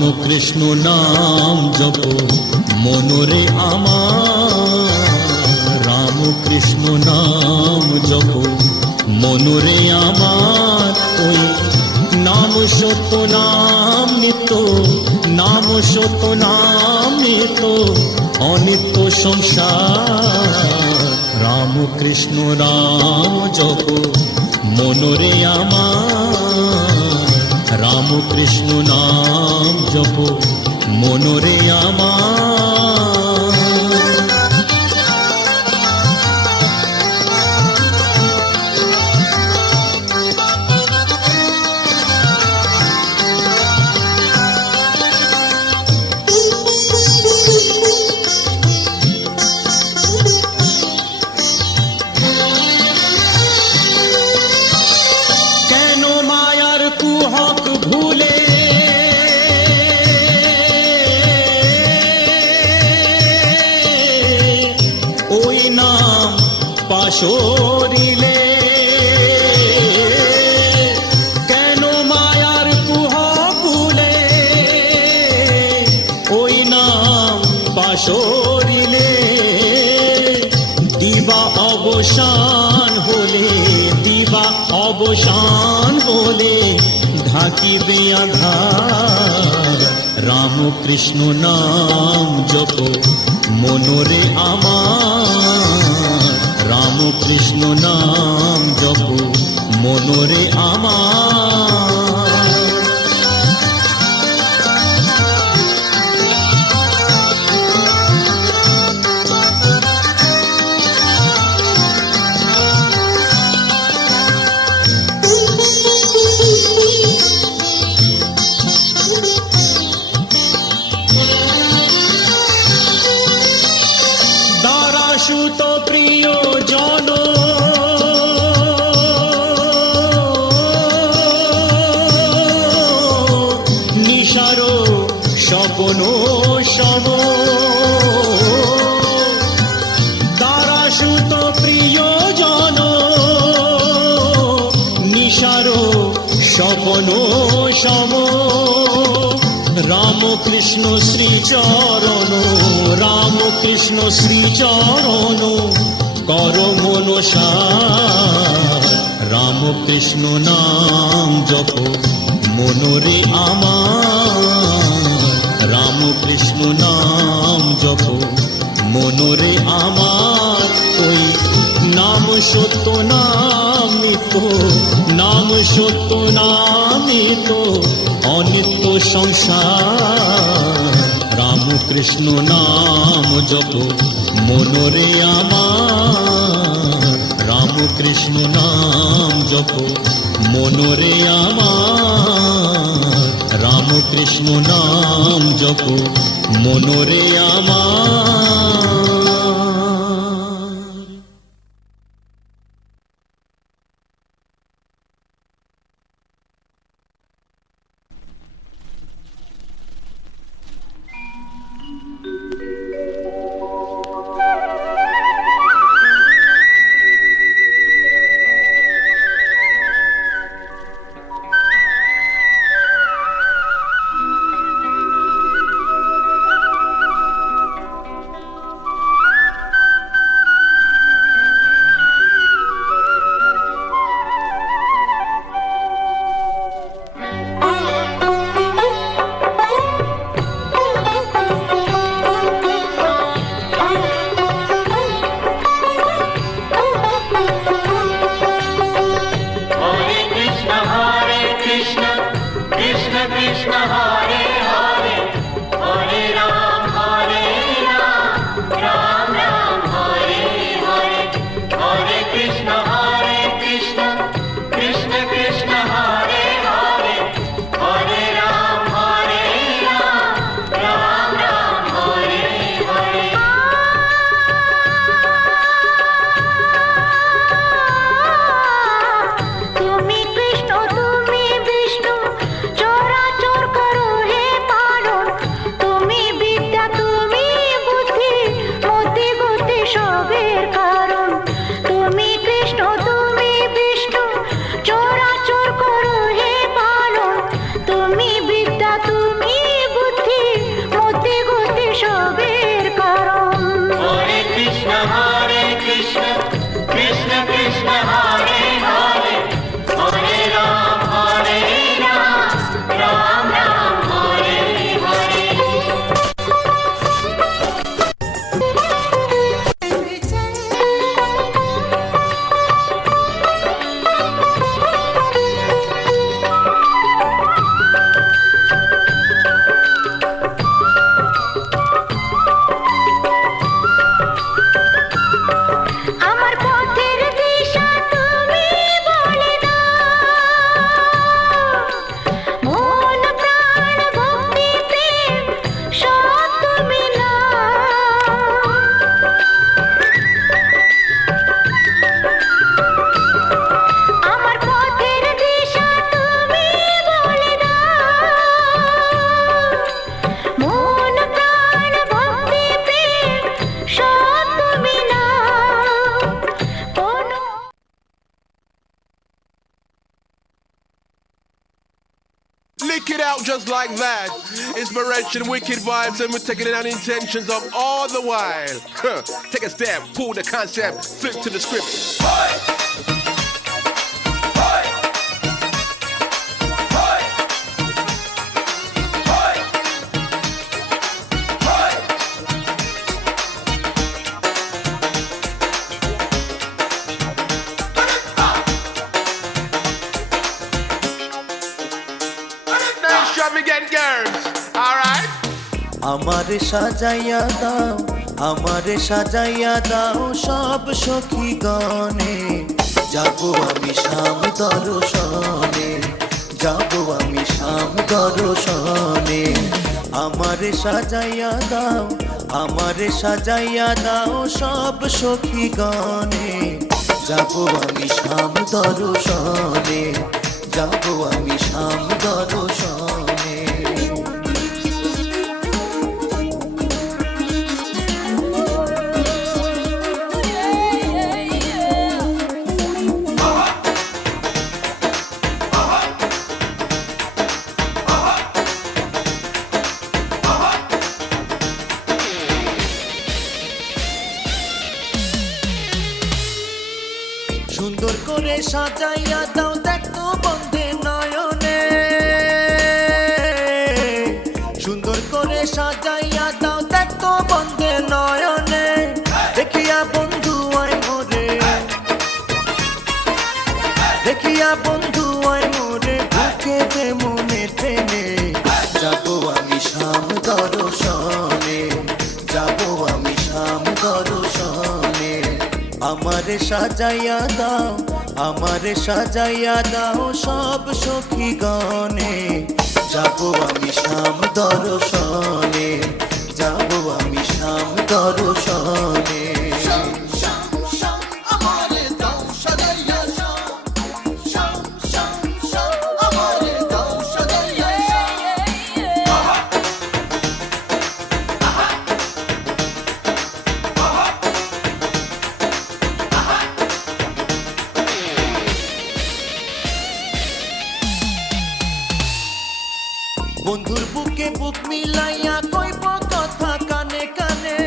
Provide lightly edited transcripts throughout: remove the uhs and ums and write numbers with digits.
রাম কৃষ্ণ নাম জপ মনরে আমার, রাম কৃষ্ণ নাম জপ মনরে আমার। ওই নাম সত্য নাম নিত্য, নাম সত্য নাম নিত্য অনিত্য সংসার। রাম কৃষ্ণ রাম জপ মনরে আমার, রাম কৃষ্ণ নাম জপ মনরে আমার। কেন মায়ার কুহক ভুলে ওই নাম পাশরিলে, কেন মায়ার কুহক ভুলে ওই নাম পাশরিলে। দিবা অবসান হলে, দিবা অবসান হলে ঢাকিবে আধার। রাম কৃষ্ণ নাম জপ মনরে আমার, রাম কৃষ্ণ নাম জপ মনরে আমার। দারাসুত প্রিয় জন নিশার স্বপ্ন সম, দারাসুত প্রিয় জন নিশার স্বপ্ন সম। রাম কৃষ্ণ শ্রীচরণ, রাম কৃষ্ণ শ্রীচরণ কর মনসার। রাম কৃষ্ণ নাম জপ মনরে আমার, রাম কৃষ্ণ নাম জপ মনরে আমার। ওই নাম সত্য নাম নিত্য, নাম সত্য নাম নিত্য অনিত্য সংসার। রাম কৃষ্ণ নাম জপ মনরে আমার, রাম কৃষ্ণ নাম জপ মনরে আমার, রাম কৃষ্ণ নাম জপ মনরে আমার। সবের কারণ তুমি Krishna rock it out just like that. Inspiration, wicked vibes, and we're taking it out intentions of all the while. Take a step, pull the concept, flip to the script. Extravagant girls, alright? আমারে সাজাইয়া দাও, আমারে সাজাইয়া দাও সব সখী গণে, যাবো আমি শাম দর্শনে, যাবো আমি শাম দর্শনে। আমারে সাজাইয়া দাও, আমারে সাজাইয়া দাও সব সখী গণে, যাবো আমি শাম দর্শনে, যাবো আমি শাম দর্শনে। সুন্দর করে সাজাইয়া দাও দেখো বন্ধে নয়নে, সুন্দর করে সাজাইয়া দাও দেখো বন্ধে নয়নে, দেখিয়া বন্ধু আয় মোরে, দেখিয়া বন্ধু আয় মোরে, বুকেতে মনে টেনে, যাবো আমি শাম দর্শনে, যাবো আমি শাম দর্শনে। আমারে সাজাইয়া দাও, আমারে সাজাইয়া দাও সব সখী গণে, যাবো আমি শাম দর্শনে, যাবো আমি শাম দর্শনে। বন্ধুর বুকে বুক মিলাইয়া কইব কথা কানে কানে,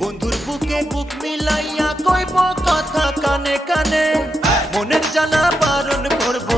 বন্ধুর বুকে বুক মিলাইয়া কইব কথা কানে কানে, মনের জানা বারণ করব।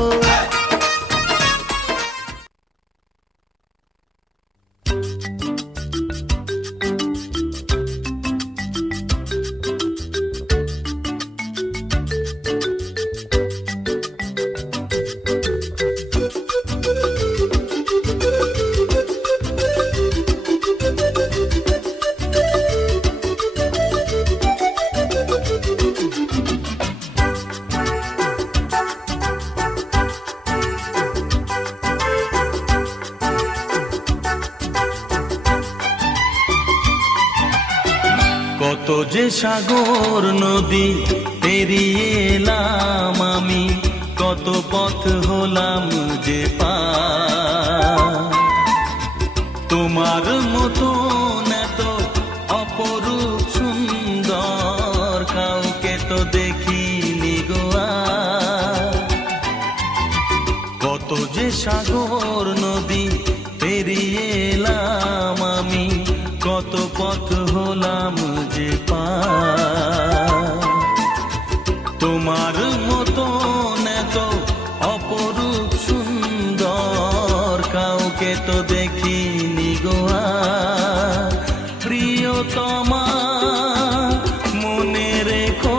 কত যে সাগর নদী পেরিয়ে এলাম আমি, কত পথ হলাম যে পার, তোমার মতো এত অপরূপ সুন্দর কাউকে তো দেখিনি গো আর। কত যে সাগর নদী পেরিয়ে এলাম আমি, কত পথ হলাম যে পার, তোমার মতো এত অপরূপ সুন্দর কাউকে তো দেখিনি গো আর। প্রিয়তমা মনে রেখো,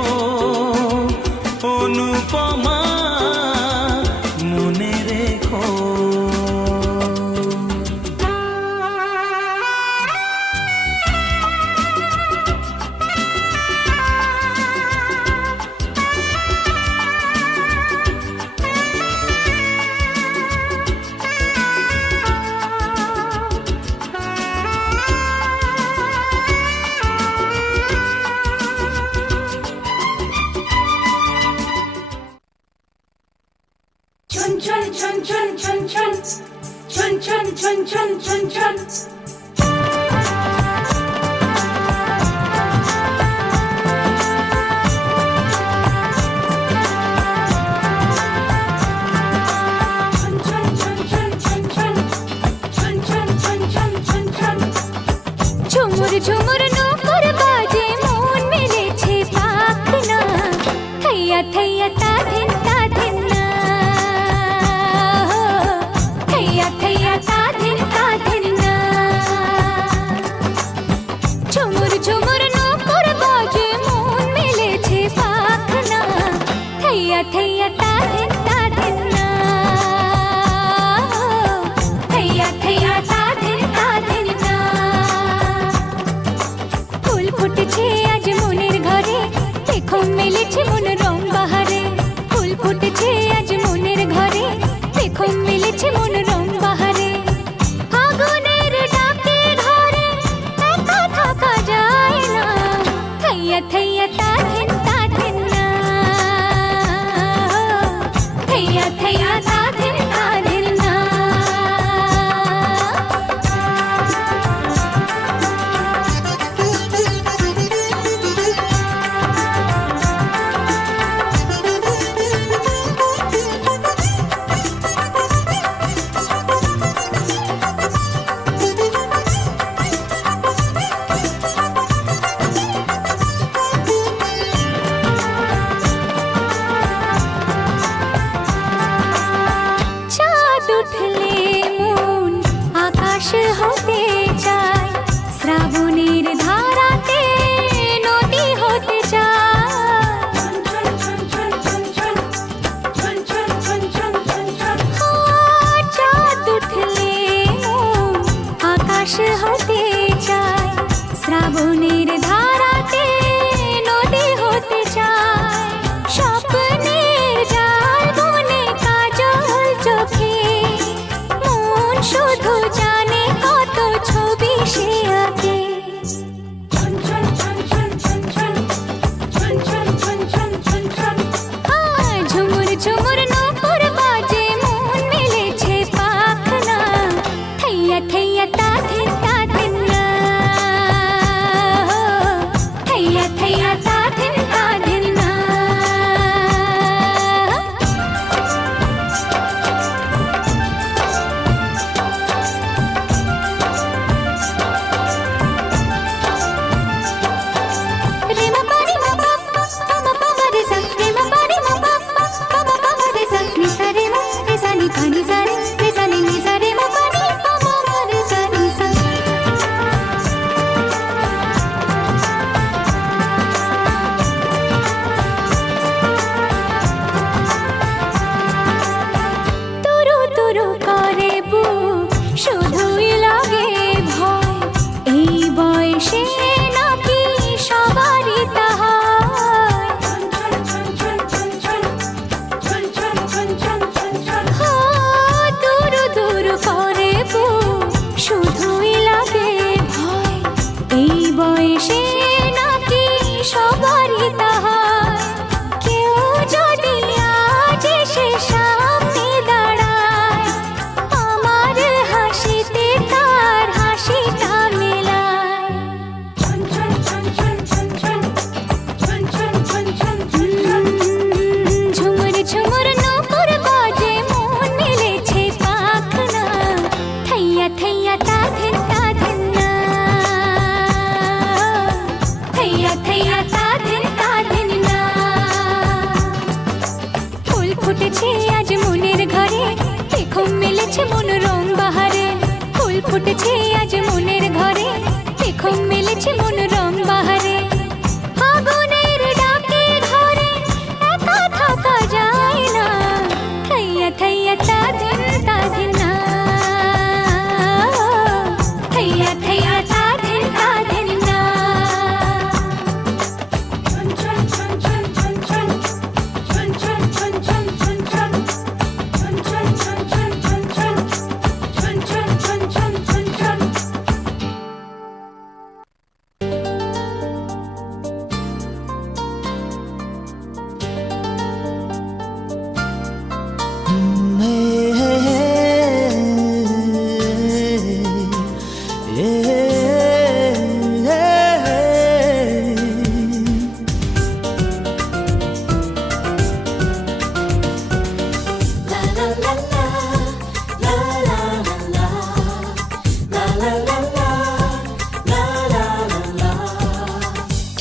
অনুপমা মনে রেখো। দেখো মিলেছে মন রং বাহারে, ফুল ফুটেছে আজ মনের ঘরে, দেখো মিলেছে মন রং বাহারে। ফাগুনের ডাকে ঘরে একা থাকা যায় না, থাইয়া থাইয়া তাধিন তাধিন না, থাইয়া থাইয়া তাধিন তাধিন না। চাঁদ উঠলে মন আকাশ হতে চায়, শ্রাবণের ধারাতে নদী হতে চায়। চাঁদ উঠলে মন আকাশ হতে চায়, শ্রাবণের ধারাতে নদী হতে চায়। স্বপ্নের জাল বনে কাজল চোখে মন শুধু জানে কত ছবি সে আঁকে। ঝুমুর ঝুমুর নূপুর বাজে মন মিলেছে পাখনা, থাইয়া থাইয়া তাধিন তাধিন না, থাইয়া থাইয়া তাধিন তাধিন না। রে মা পারি মা পা পা মা পা মা রে সা, রে মা পারি মা পা পা মা পা মা রে সা, নি সা রে মা রে সা নি পা নি সা নি সা রে মা পারি পা মা মা রে সা নি সা। তুরু তুরু করে বুক শুধুই লাগে ভয়, এই বয়সে নাকি সবারই তাহা হয়। তুরু তুরু করে বুক শুধুই লাগে ভয়, এই বয়সে নাকি সবারই তাহা হয়। কেউ যদি আজ এসে সামনে দাঁড়ায়, আমার হাসিতে তার হাসিটা মেলায়। ঝুমুর ঝুমুর নূপুর বাজে মন মিলেছে পাখনা, থাইয়া থাইয়া তাধিন তাধিন না, থাইয়া থাইয়া তাধিন তাধিন না। ফুল ফুটেছে আজ মনের ঘরে, দেখো মিলেছে মন রং বাহারে, ফুল ফুটেছে আজ মনের ঘরে, দেখো মিলেছে মন রং বাহারে। ফাগুনের ডাকে ঘরে একা থাকা যায় না, থাইয়া থাইয়া তাধিন তাধিন না, থাইয়া থাইয়া তাধিন তাধিন না।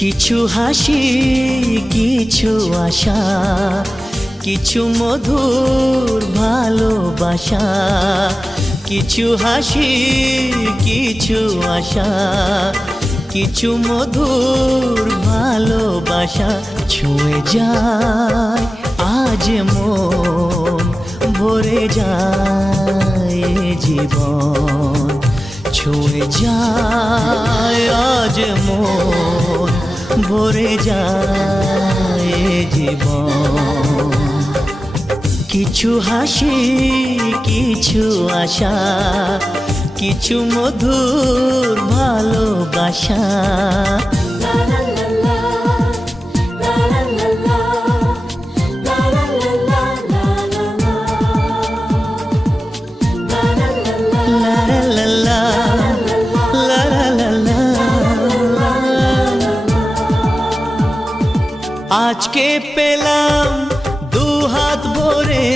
কিছু হাসি কিছু আশা, কিছু মধুর ভালোবাসা। কিছু হাসি কিছু আশা, কিছু মধুর ভালোবাসা। ছুঁয়ে যায় আজ মন, ভরে যায় জীবন। ছুঁয়ে যায় আজ মন, ভরে যায় এ জীবন। কিছু হাসি, কিছু আশা, কিছু মধুর ভালোবাসা। আজকে পেলাম দু হাত ভরে,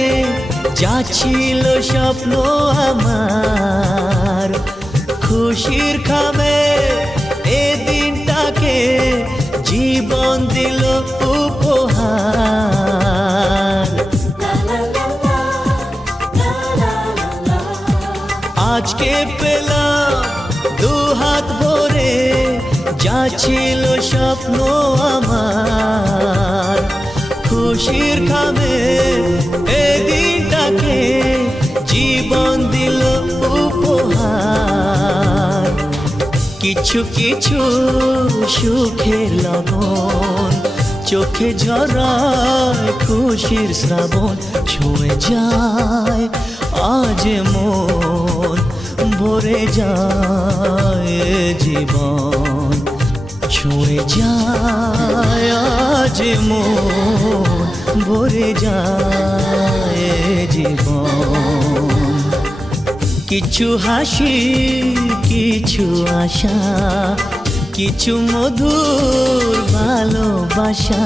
যা ছিল স্বপ্ন আমার, খুশির খামে এ দিনটাকে জীবন দিল উপহার। আজকে পেলাম দু হাত ভরে, যা ছিল স্বপ্ন আমার, খুশির খামে এ দিনটাকে জীবন দিল উপহার। কিছু কিছু সুখের লগন, চোখে ঝরায় খুশির শ্রাবণ, ছুঁয়ে যায় আজ মন, ভরে যায় এ জীবন। ছুঁয়ে যায় আজ মন, ভরে যায় এ জীবন। কিছু হাসি, কিছু আশা, কিছু মধুর ভালোবাসা।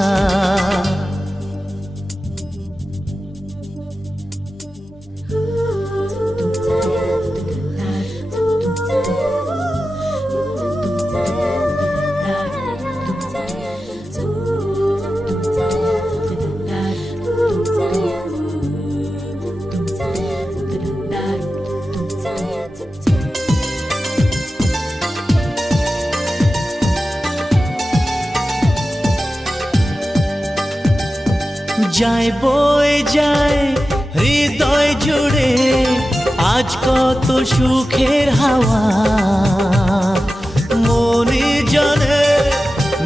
যায় বয়ে যায় হৃদয় জুড়ে আজ কত সুখের হাওয়া, মনে জানে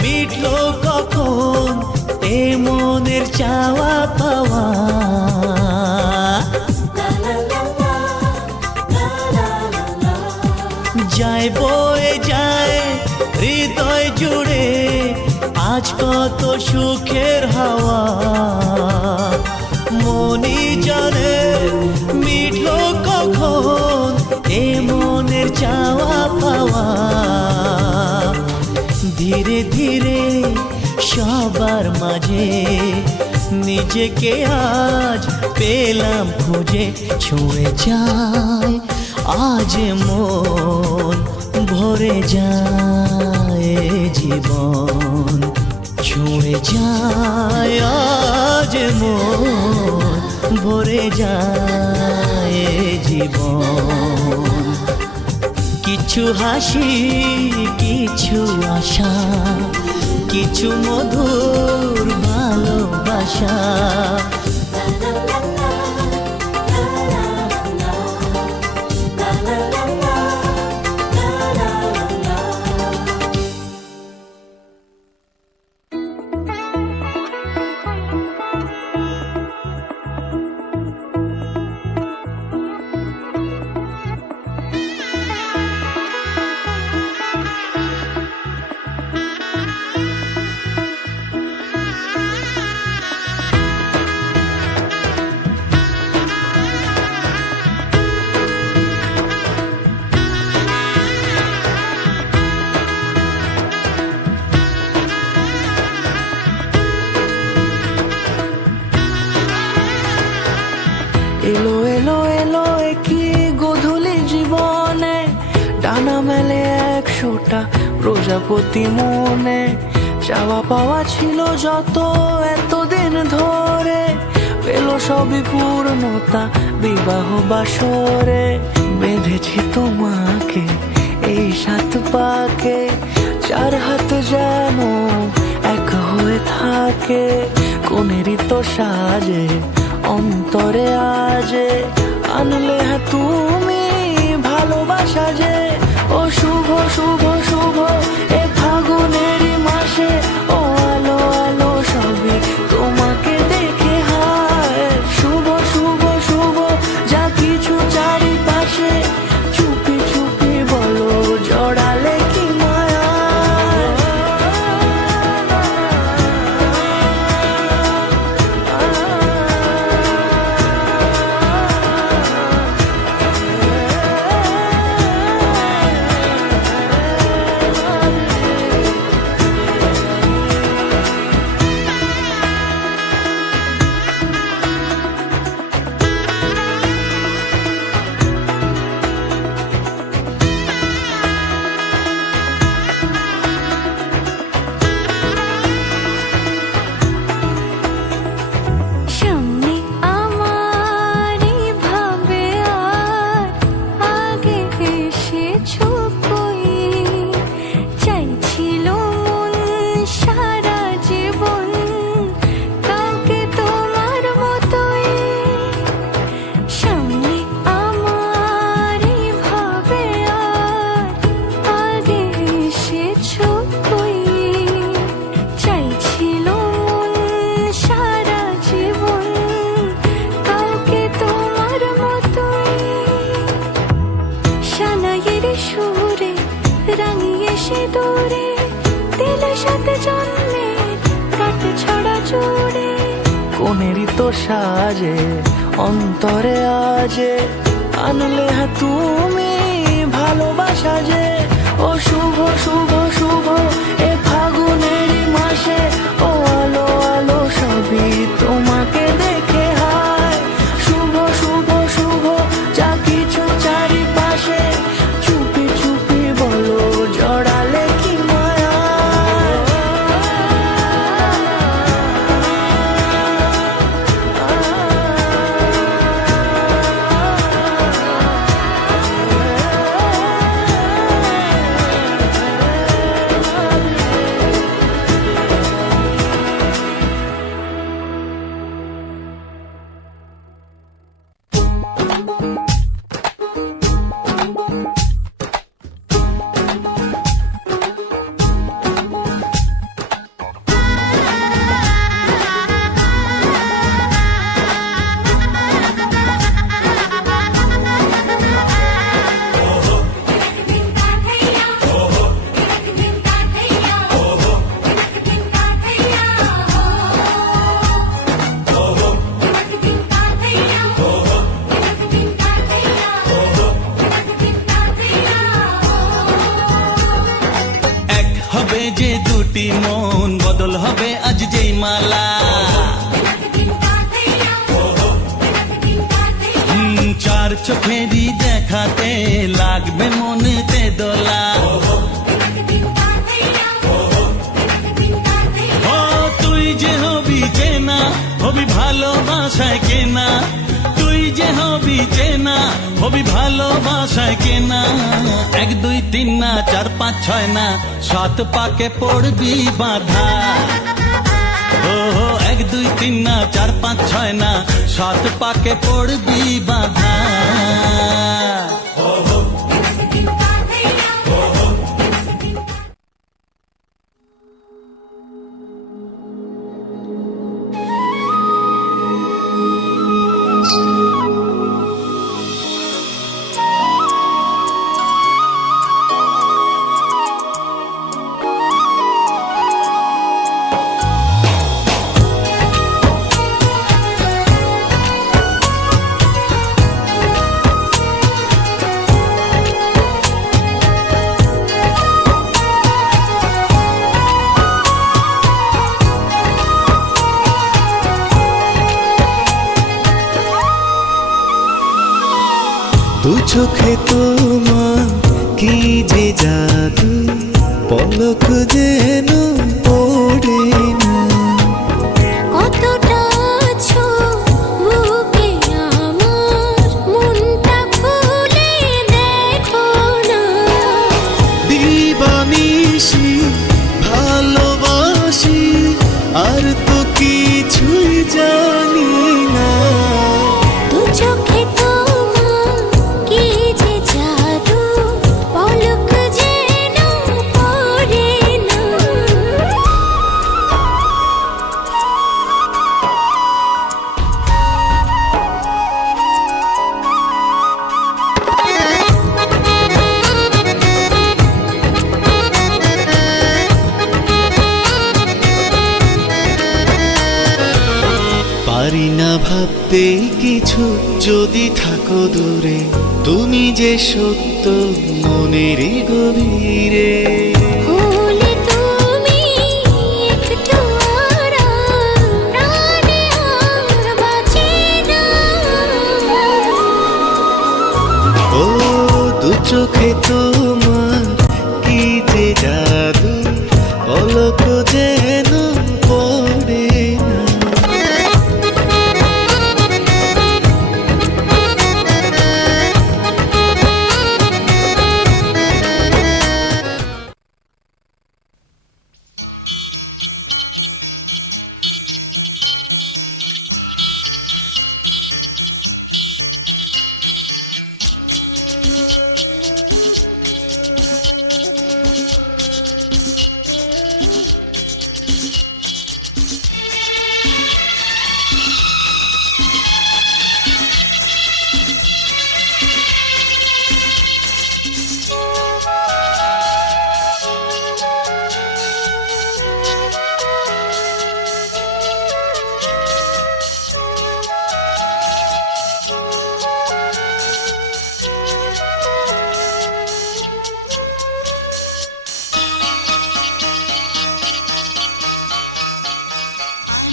মিটলো কখন এ মনের চাওয়া পাওয়া। যায় বয়ে যায় হৃদয় জুড়ে আজ কত সুখের হাওয়া, মনি জানে মিটলো কখন এ মনের চাওয়া পাওয়া। ধীরে ধীরে সবার মাঝে নিজেকে আজ পেলাম খুঁজে, ছুঁয়ে যায় আজ মন, ভরে যায় জীবন। ছুঁয়ে যায় আজ মন, ভরে যায় জীবন। কিছু হাসি, কিছু আশা, কিছু মধুর ভালোবাসা। এলো এলো এলো কি গোধূলি জীবনে, ডানা মেলে 100টা প্রজাপতি মনে। চাওয়া পাওয়া ছিল যত এতদিন ধরে, পেল সবই পূর্ণতা বিবাহ বাসরে। বেঁধেছি তোমাকে এই 7 পাকে, 4 হাত যেন এক হয়ে থাকে। কোনেরই তো সাজে অন্তরে আজে, আনলে হ্যাঁ তুমি ভালোবাসা যে। ও শুভ শুভ শুভ এ ফাগুনেরই মাসে, মনেরই তো সাজে অন্তরে আজে আনলে হ্যাঁ তুমি ভালোবাসা যে ও শুভ শুভ শুভ এ ফাগুনেরই মাসে ও আলো আলো সবই তোমাকে দেখে হায় শুভ শুভ শুভ যা কিছু চারিপাশে চুপি চুপি বলো জড়ালে কি মায়া যে দুটি মন বদল হবে আজ যেই মালা চার চোখেরই দেখাতে লাগবে মনেতে দোলা ও তুই যে হবি চেনা হবি ভালোবাসায় কেনা তুই যে হবি চেনা হবি ভালোবাসায় কেনা 1 2 3 না 4 5 6 না 7 পাকে পড়বি বাধা ও 1 2 3 না 4 5 6 না 7 পাকে পড়বি বাধা দু চোখে তোমার কি যে জাদু পলক যেন পড়ে না কতটা আছো বুকে আমার মনটা খুলে দেখো না দিবানিশি ভালোবাসি আর তো কিছুই জানি না দু চোখে তোমার কি যে জাদু পলক যেন পড়ে না পারি না ভাবতে কিছু যদি থাকো দূরে তুমি যে সত্য মনেরই গভীরে হলে তুমি একটু আরাম প্রাণে আর বাঁচে না ও দু চোখে তোমার কি যে জাদু পলক যেন পড়ে না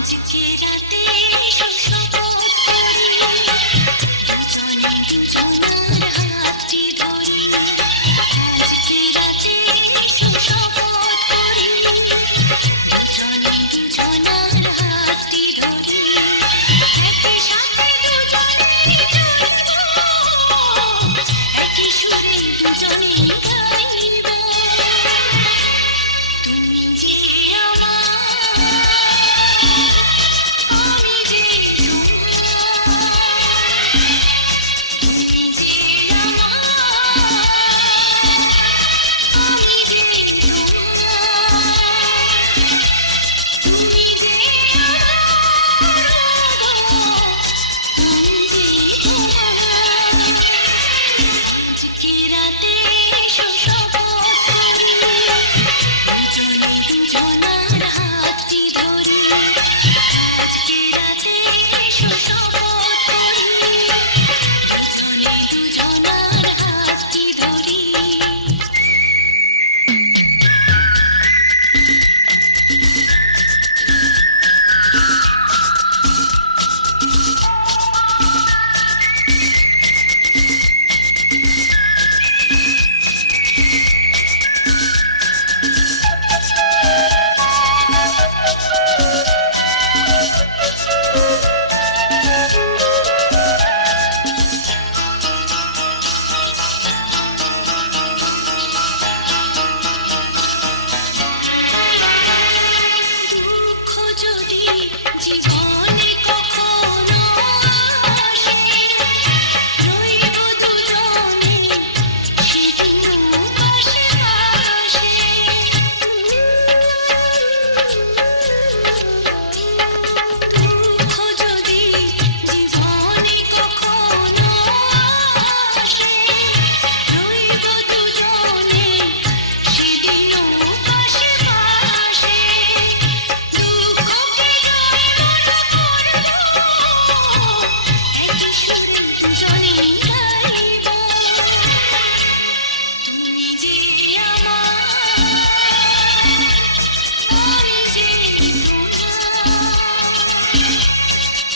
আজকে রাতে শপথ করি দুজনে দুজনার হাতটি ধরি আজকে রাতে শপথ করি দুজনে দুজনার হাতটি ধরি একই সাথে দুজনে চলব একই সুরে দুজনে গাইব তুমি যে আমার আমি যে তুমি যে আমার আমি যে তুমি যে আজকে রাতে শপথ করি দুজনে দুজনার হাতটি ধরি আজকে রাতে শপথ করি দুজনে দুজনার হাতটি ধরি দুঃখ যদি জীবনে কখনো আসে রইব দুজনে সেদিনও পাশে পাশে দুঃখ যদি জীবনে কখনো আসে রইব দুজনে সেদিনও পাশে পাশে দুঃখকে জয় মনে করব একই সুরে দুজনে গাইব তুমি যে আমার আমি যে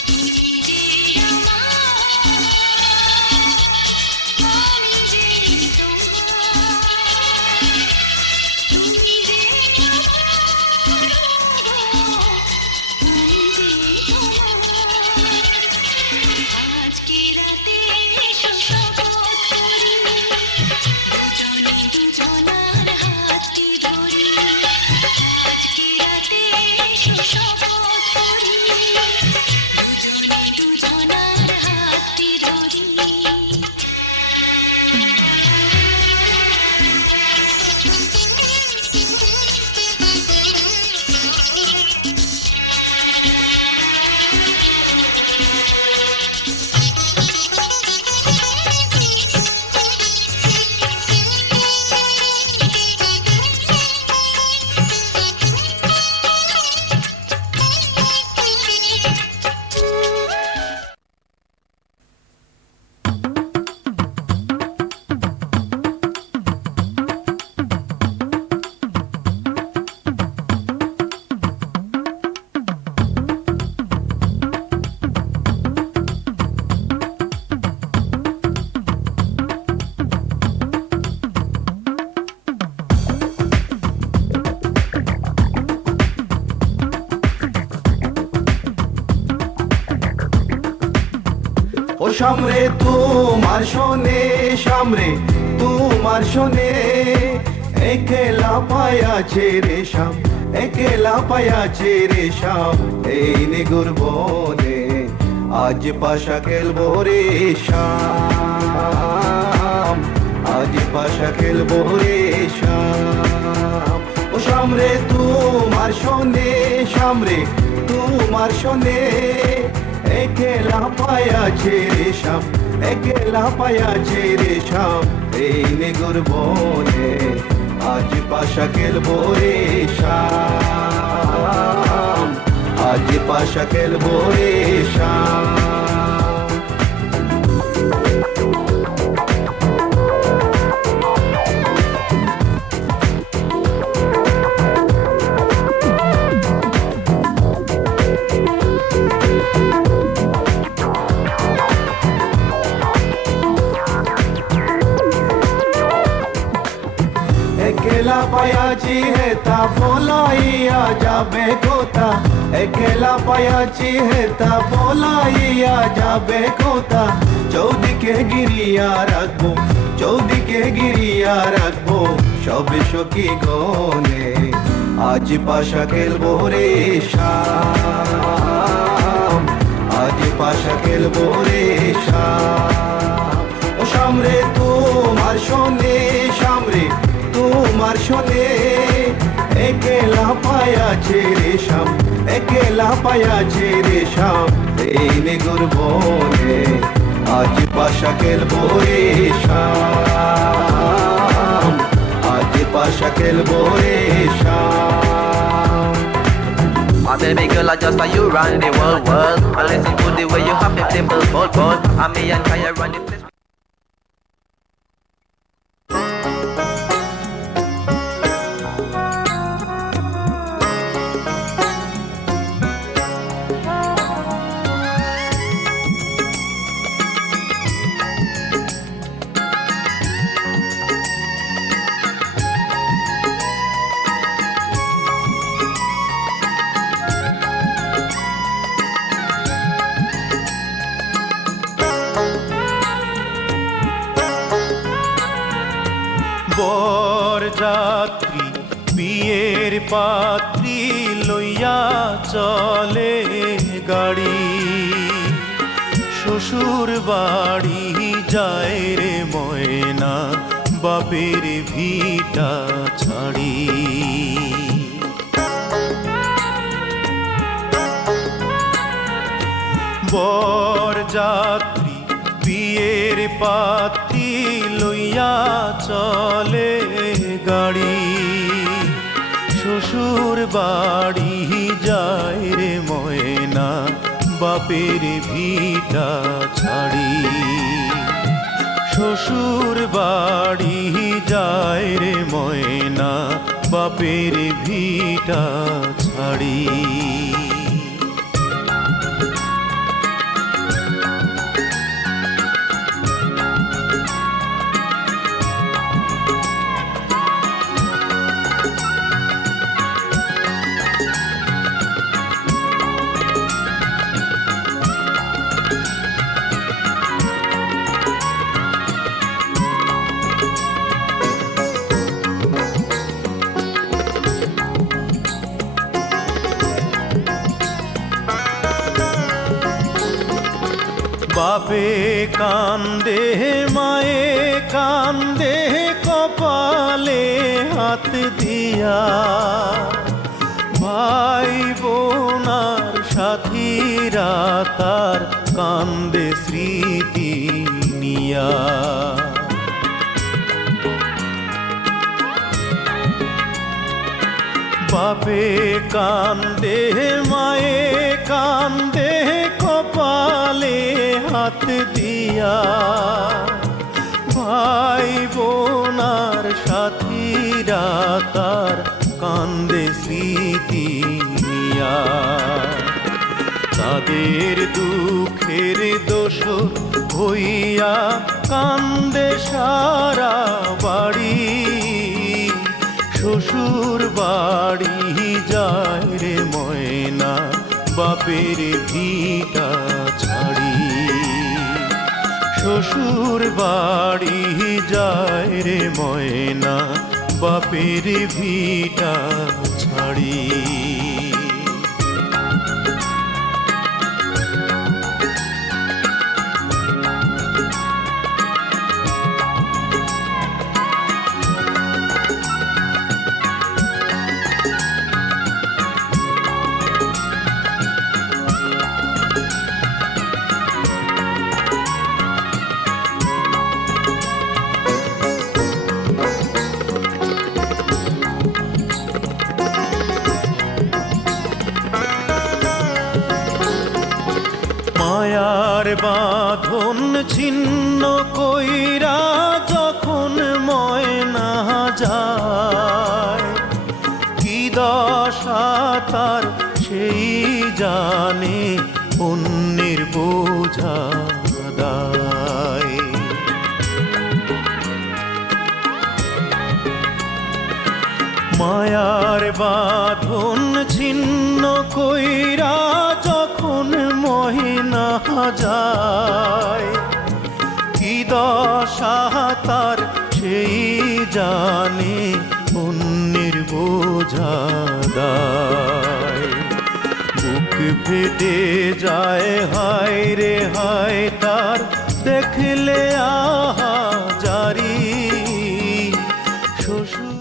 তুমি যে আমার আমি যে তুমি যে আজকে রাতে শপথ করি দুজনে দুজনার হাতটি ধরি আজকে রাতে শপথ করি দুজনে দুজনার হাতটি ধরি ও সামরে তোমার শোনে সামরে তোমার শোনে একলা পায়াছে রে শাম একলা পায়াছে রে শাম এই নিগুর বনে আজ পাশা খেলবো রে শাম আজ পাশা খেলবো রে শাম ও সামরে তোমার শোনে সামরে তোমার শোনে একলা পায়াছে রে শাম একলা পায়াছে রে শাম এই নিগুর বনে আজ পাশা খেলবো রে শাম আজ পাশা খেলবো রে শাম পায়াছি হেতা বলাইয়া যাবে কোথা একলা পায়াছি হেতা বলাইয়া যাবে কোথা চৌদিকে গিরিয়া রাখবো চৌদিকে গিরিয়া রাখবো সবে সখী গনে আজ পাশা খেলবো রে শাম আজ পাশা খেলবো রে শাম ও সামরে তোমার শোনে সামরে তোমার শোনে একলা পায়াছে রে শাম একলা পায়াছে রে শাম এই মেঘুর বনে আজ পাশা খেলবো রে শাম আজ পাশা খেলবো রে শাম My baby girl, I just saw you run the world. I listen to the way you have the simple bold. I'm me and Kaya run the place. বরযাত্রী বিয়ের পাত্রী লইয়া চলে গাড়ি শ্বশুর বাড়ি যায় রে ময়না বাপের ভিটা ছাড়ি বরযাত্রী বিয়ের পাত্রী লইয়া চলে গাড়ি শ্বশুর বাড়ি যায় রে ময়না বাপের ভিটা ছাড়ি শ্বশুর বাড়ি যায় রে ময়না বাপের ভিটা ছাড়ি বাপে কান্দে মায়ে কান্দে কপালে হাত দিয়া ভাই বোনার সাথীরা তার কান্দে স্মৃতি নিয়া বাপে কান্দে মায়ে কান্দে কপালে হাত দিয়া ভাই বোনার সাথীরা তার কান্দে স্মৃতি নিয়া তাদের দুঃখের দোষ হইয়া কান্দে সারা বাড়ি শ্বশুর বাড়ি যায় রে ময়না বাপের ভিটা ছাড়ি শ্বশুর বাড়ি যায় রে ময়না বাপের ভিটা ছাড়ি মায়ার বাঁধন ছিন্ন কইরা যখন ময়না যায় কি দশা তার সেই জানে অন্যের বোঝা দায় মায়ার বাঁধন ছিন্ন কইরা যখন মহিনা যায়, কি দশা তার সেই জানে অন্যের বোঝা দায়। বুক ফেটে যায় হায় রে হায় তার দেখলে আহা জারি শ্বশুর।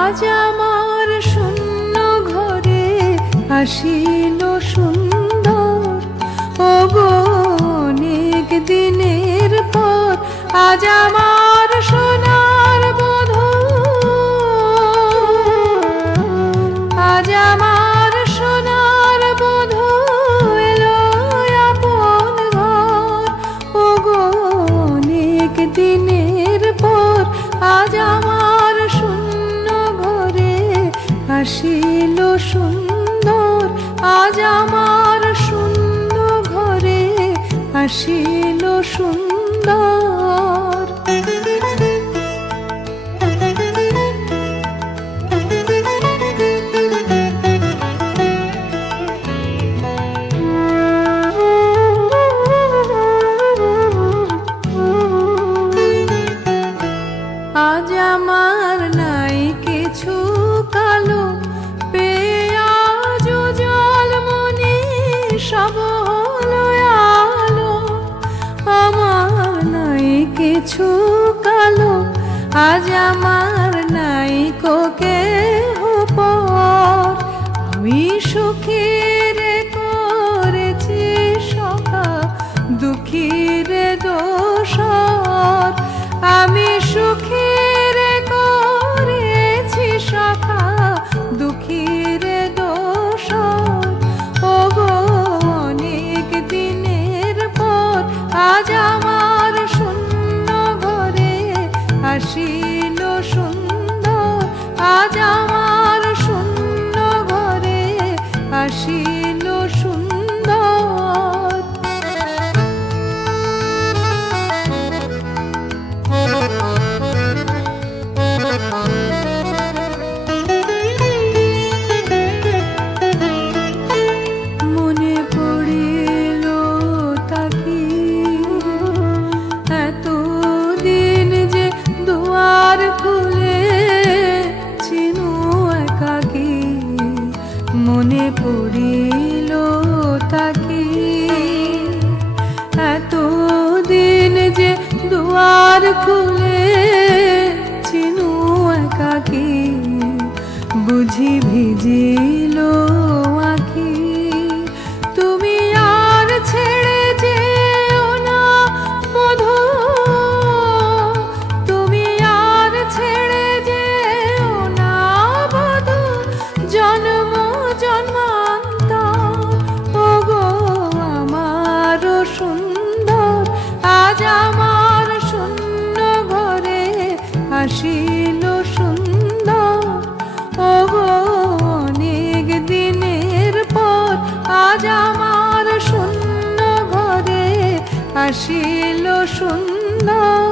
আজ আমার শূন্য ঘরে আসিল সুন্দর, ও গো অনেক দিনের পর আজ আমার সোনার বধূ, আজ আমার সোনার বধূ এলো আপন ঘর, ও গো অনেক দিনের পর আজ আমার শূন্য ঘরে আসিল সুন্দর, আজ আমার শূন্য ঘরে আসিল সুন্দর। আজ আমার নাই কিছু কালো পেঁয়াজ জল মনি সব হলো আলো, আমার নাই কিছু কালো আজ আমার নাই কোকে পর, আমি সুখী রে করেছি সখা দুঃখী রে দোষর, আমি সুখী রে করেছি সখা দুঃখী রে দোষর, ও গো অনেক দিনের পর আজ আমার শূন্য ঘরে আসিল সুন্দর, আজ আমার শূন্য ঘরে আসিল সুন্দর। মনে পড়িল তাকি এতদিন যে দুয়ার খুলে চিনু একাকি, মনে পড়িল তাকি এতদিন যে দুয়ার খুলে চিনু একাকি, বুঝি ভিজিল আঁখি তুমি আর ছেড়ে যেও না বধূ, তুমি আর ছেড়ে যেও না বধূ জন্ম জন্মান্তর, ও গো আমার সুন্দর আজ আমার শূন্য ঘরে আসিল সুন্দর, ও গো অনেক দিনের পর আজ আমার শূন্য ঘরে আসিল সুন্দর।